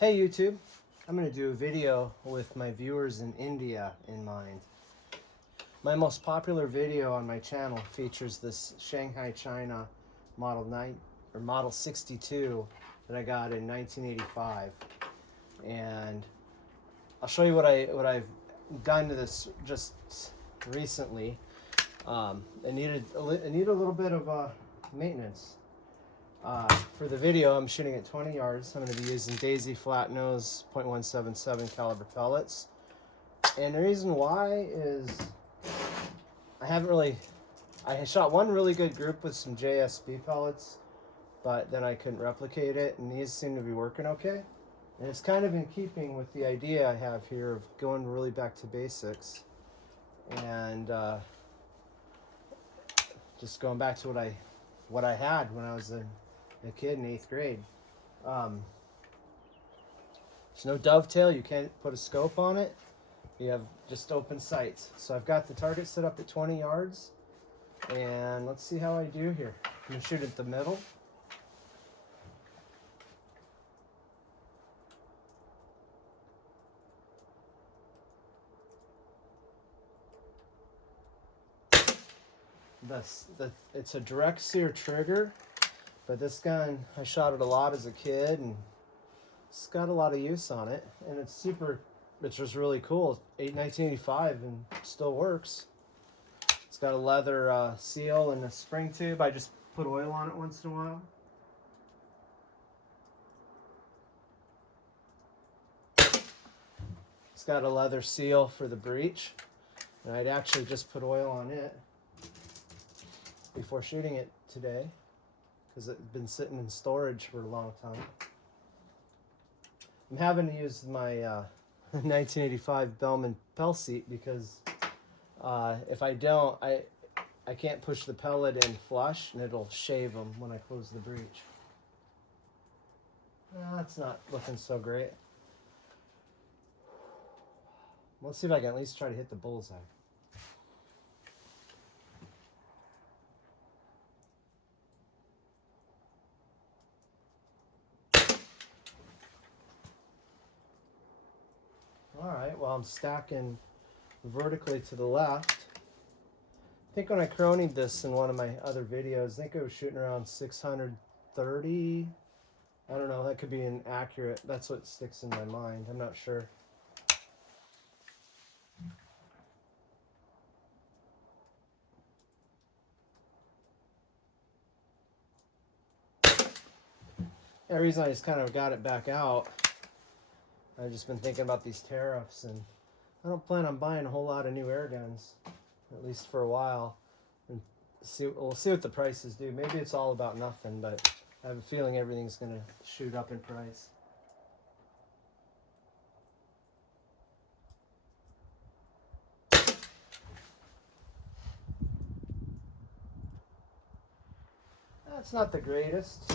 Hey YouTube, I'm going to do a video with my viewers in India in mind. My most popular video on my channel features this Shanghai, China Model 62 that I got in 1985, and I'll show you what I've done to this just recently. It needed a little bit of maintenance. For the video, I'm shooting at 20 yards. I'm going to be using Daisy flat nose .177 caliber pellets. And the reason why is I shot one really good group with some JSB pellets, but then I couldn't replicate it, and these seem to be working okay. And it's kind of in keeping with the idea I have here of going really back to basics and just going back to what I had when I was a kid in 8th grade. There's no dovetail. You can't put a scope on it. You have just open sights. So I've got the target set up at 20 yards, and let's see how I do here. I'm going to shoot at the middle. It's a direct sear trigger, but this gun, I shot it a lot as a kid, and it's got a lot of use on it, and it's just really cool. 1985 and still works. It's got a leather seal and a spring tube. I just put oil on it once in a while. It's got a leather seal for the breech, and I'd actually just put oil on it before shooting it today, because it's been sitting in storage for a long time. I'm having to use my 1985 Bellman Pel seat because if I don't, I can't push the pellet in flush, and it'll shave them when I close the breech. That's not looking so great. Let's see if I can at least try to hit the bullseye. Alright, well, I'm stacking vertically to the left. I think when I cronied this in one of my other videos, I think I was shooting around 630. I don't know, that could be inaccurate. That's what sticks in my mind. I'm not sure. The reason I just kind of got it back out, I've just been thinking about these tariffs, and I don't plan on buying a whole lot of new air guns, at least for a while. And we'll see what the prices do. Maybe it's all about nothing, but I have a feeling everything's going to shoot up in price. That's not the greatest.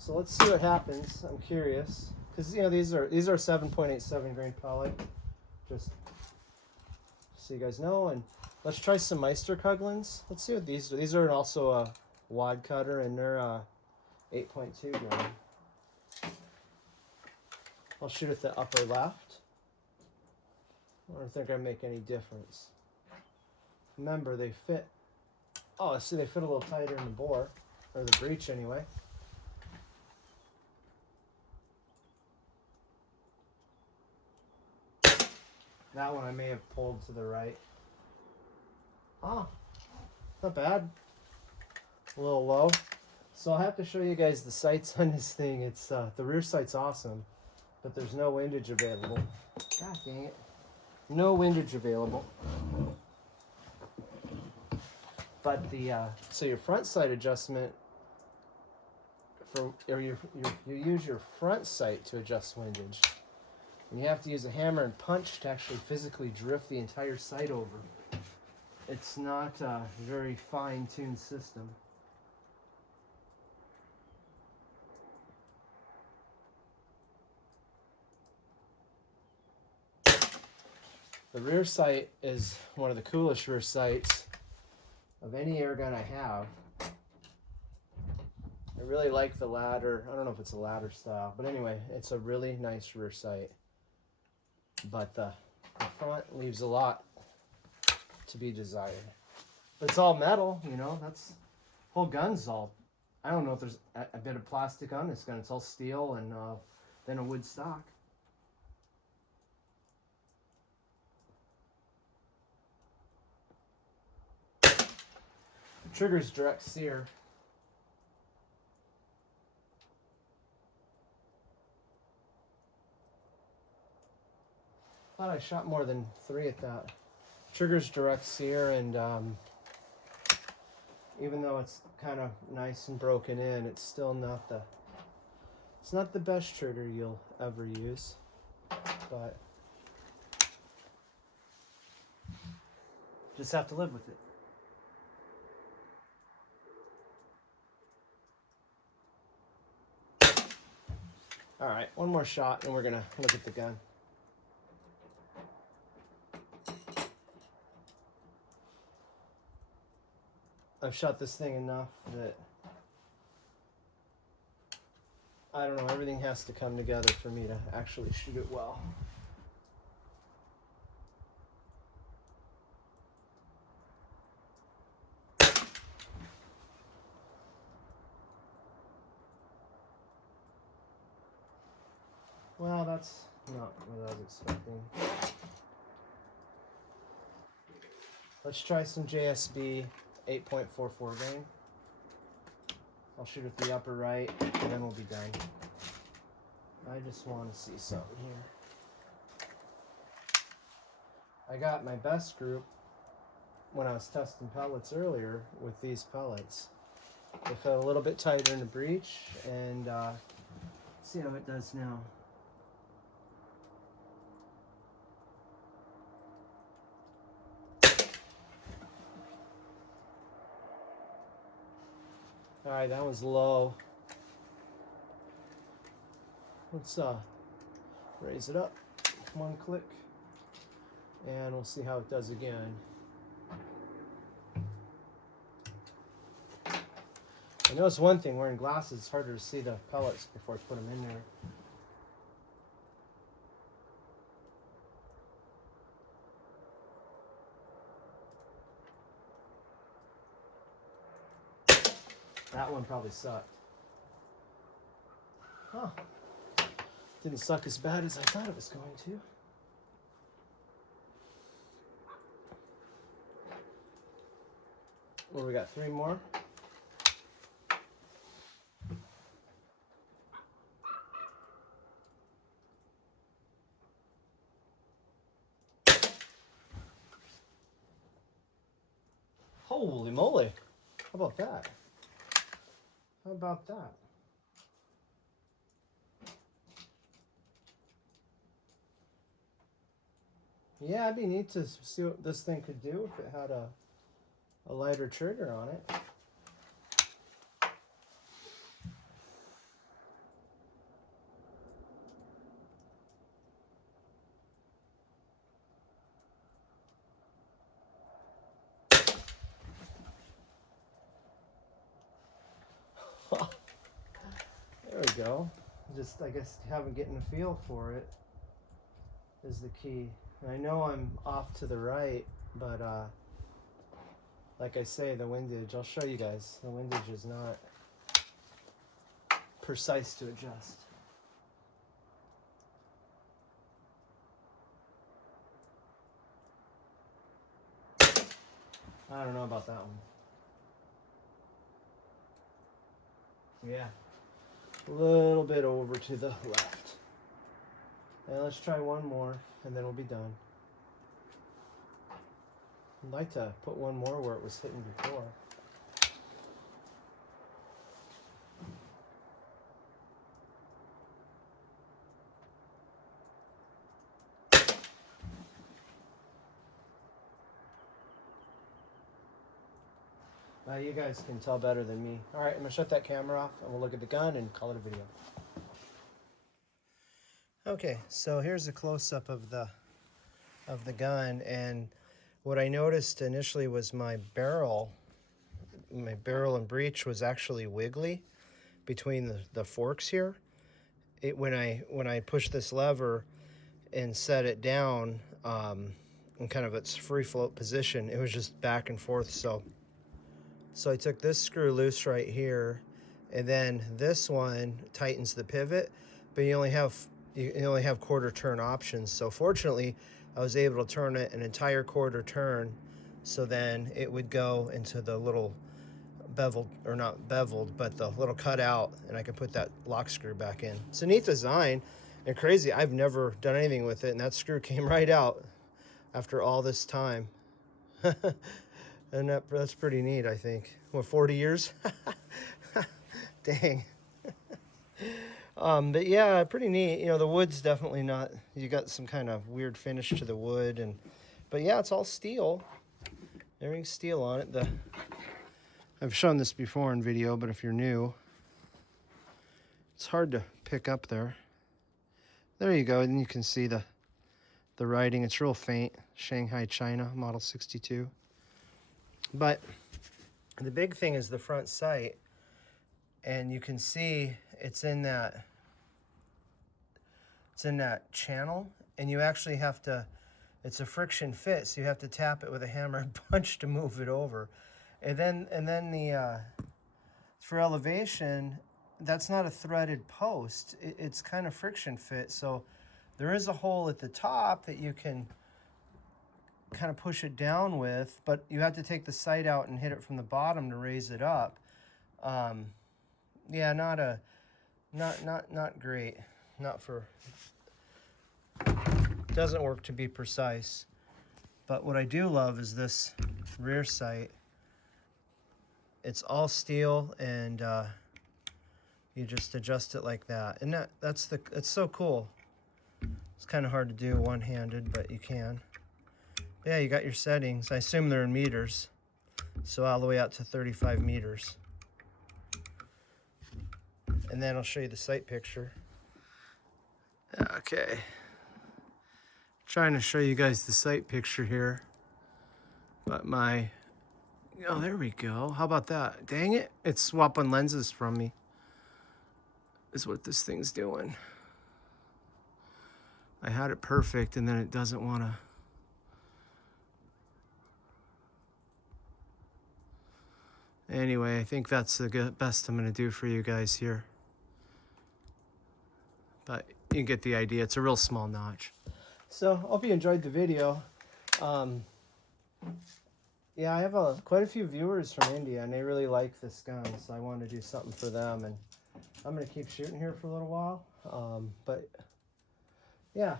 So let's see what happens. I'm curious, because these are 7.87 grain pellet, just so you guys know. And let's try some Meisterkugelns. Let's see what these are. These are also a wad cutter, and they're 8.2 grain. I'll shoot at the upper left. I don't think I make any difference. Remember, they fit. Oh, see, they fit a little tighter in the bore, or the breech anyway. That one I may have pulled to the right. Oh, not bad. A little low. So I'll have to show you guys the sights on this thing. It's the rear sight's awesome, but there's no windage available. God dang it. No windage available. But so your front sight adjustment, you use your front sight to adjust windage. And you have to use a hammer and punch to actually physically drift the entire sight over. It's not a very fine-tuned system. The rear sight is one of the coolest rear sights of any air gun I have. I really like the ladder. I don't know if it's a ladder style, but anyway, it's a really nice rear sight. But the front leaves a lot to be desired. But it's all metal, you know, that's, whole gun's all, I don't know if there's a bit of plastic on this gun. It's all steel and then a wood stock. The trigger's direct sear. Thought I shot more than 3 at that. Trigger's direct sear, and even though it's kind of nice and broken in, it's still not the best trigger you'll ever use, but just have to live with it. All right, one more shot and we're gonna look at the gun. I've shot this thing enough that I don't know, everything has to come together for me to actually shoot it well. Well, that's not what I was expecting. Let's try some JSB 8.44 grain. I'll shoot at the upper right, and then we'll be done. I just want to see something here. I got my best group when I was testing pellets earlier with these pellets. They felt a little bit tighter in the breech, and let's see how it does now. All right, that was low. Let's raise it up one click, and we'll see how it does again. I noticed one thing, wearing glasses, it's harder to see the pellets before I put them in there. That one probably sucked. Huh. Didn't suck as bad as I thought it was going to. Well, we got 3 more. Holy moly. How about that? How about that? Yeah, it'd be neat to see what this thing could do if it had a lighter trigger on it. There we go. Just, I guess, getting a feel for it is the key. And I know I'm off to the right, but like I say, the windage, I'll show you guys, the windage is not precise to adjust. I don't know about that one. Yeah, a little bit over to the left. And let's try one more, and then we'll be done. I'd like to put one more where it was hitting before. You guys can tell better than me. All right, I'm gonna shut that camera off and we'll look at the gun and call it a video. Okay, so here's a close-up of the gun, and what I noticed initially was my barrel and breech was actually wiggly. between the forks here. When I push this lever and set it down in kind of its free float position, it was just back and forth. So I took this screw loose right here, and then this one tightens the pivot, but you only have quarter turn options. So fortunately, I was able to turn it an entire quarter turn, so then it would go into the little beveled, or not beveled, but the little cutout, and I could put that lock screw back in. It's a neat design and crazy. I've never done anything with it, and that screw came right out after all this time. And that's pretty neat, I think. What, 40 years? Dang. But yeah, pretty neat. You know, the wood's definitely not, you got some kind of weird finish to the wood, but yeah, it's all steel. Everything's steel on it. I've shown this before in video, but if you're new, it's hard to pick up there. There you go, and you can see the writing. It's real faint. Shanghai, China, model 62. But the big thing is the front sight, and you can see it's in that channel, and you actually have to, it's a friction fit, so you have to tap it with a hammer and punch to move it over. And then the for elevation, that's not a threaded post. It's kind of friction fit, so there is a hole at the top that you can kind of push it down with, but you have to take the sight out and hit it from the bottom to raise it up. Yeah, not great. Not for, doesn't work to be precise. But what I do love is this rear sight. It's all steel, and you just adjust it like that. And it's so cool. It's kind of hard to do one-handed, but you can. Yeah, you got your settings. I assume they're in meters, so all the way out to 35 meters. And then I'll show you the sight picture. Okay. Trying to show you guys the sight picture here. But oh, there we go. How about that? Dang it. It's swapping lenses from me. Is what this thing's doing. I had it perfect, and then it doesn't want to. Anyway, I think that's the best I'm going to do for you guys here. But you get the idea. It's a real small notch. So, hope you enjoyed the video. Yeah, I have quite a few viewers from India, and they really like this gun, so I wanted to do something for them. And I'm going to keep shooting here for a little while. But, yeah.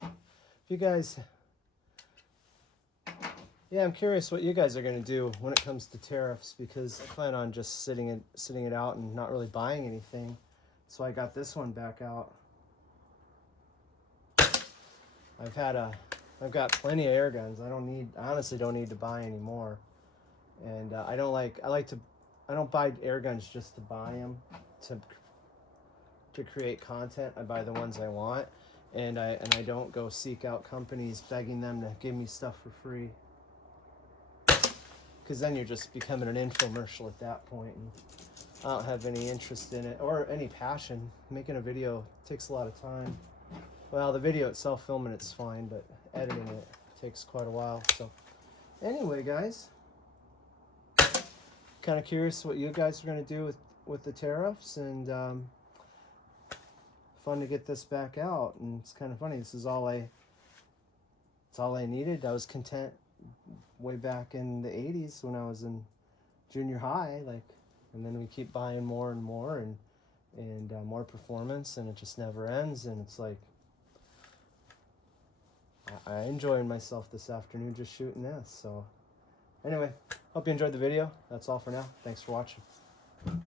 If you guys... Yeah, I'm curious what you guys are going to do when it comes to tariffs, because I plan on just sitting it out and not really buying anything. So I got this one back out. I've got plenty of air guns. I honestly don't need to buy any more. And I don't buy air guns just to buy them to create content. I buy the ones I want, and I don't go seek out companies begging them to give me stuff for free. Because then you're just becoming an infomercial at that point, and I don't have any interest in it or any passion. Making a video takes a lot of time. Well, the video itself, filming it's fine, but editing it takes quite a while. So anyway, guys, kind of curious what you guys are going to do with the tariffs, and fun to get this back out. And it's kind of funny. This is all I needed. I was content way back in the 80s when I was in junior high, and then we keep buying more and more, and more performance, and it just never ends. And it's like, I enjoying myself this afternoon just shooting this. So anyway, hope you enjoyed the video. That's all for now. Thanks for watching.